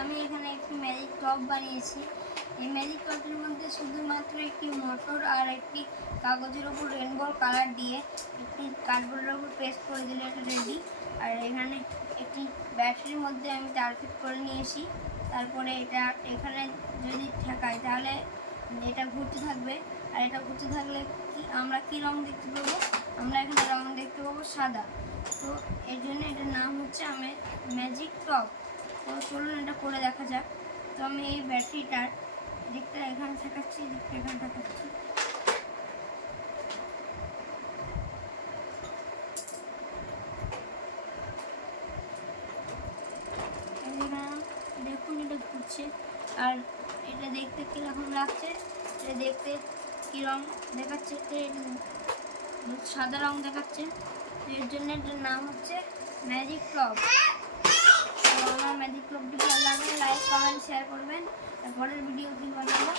আমি এখানে একটি ম্যাজিক টপ বানিয়েছি। এই ম্যাজিক টপের মধ্যে শুধুমাত্র একটি মোটর আর একটি কাগজের ওপর রেনবো কালার দিয়ে একটি কার্ডবোর্ডের ওপর পেস্ট করে দিলে এটা রেডি। আর এখানে একটি ব্যাটারির মধ্যে আমি তার ফিট করে নিয়েছি। তারপরে এটা এখানে যদি ঠেকাই তাহলে এটা ঘুরতে থাকবে। আর এটা ঘুরতে থাকলে আমরা কি রং দেখতে পাবো? আমরা এখানে রং দেখতে পাবো সাদা। তো এর জন্য এটার নাম হচ্ছে ম্যাজিক টপ। তো চলুন এটা করে দেখা যাক। তো আমি এই ব্যাটারিটার দিকটা এখানে ঠেকাচ্ছি, দিকটা এখানে ঠেকাচ্ছি। দেখুন এটা ঘুরছে। আর এটা দেখতে কীরকম লাগছে, এটা দেখতে কী রং দেখাচ্ছে, সাদা রং দেখাচ্ছে। এর জন্য এটার নাম হচ্ছে ম্যাজিক টপ। তো আমার ম্যাজিক টপটি ভালো লাগলে লাইক কমেন্ট শেয়ার করবেন। পরের ভিডিও কী বানাবো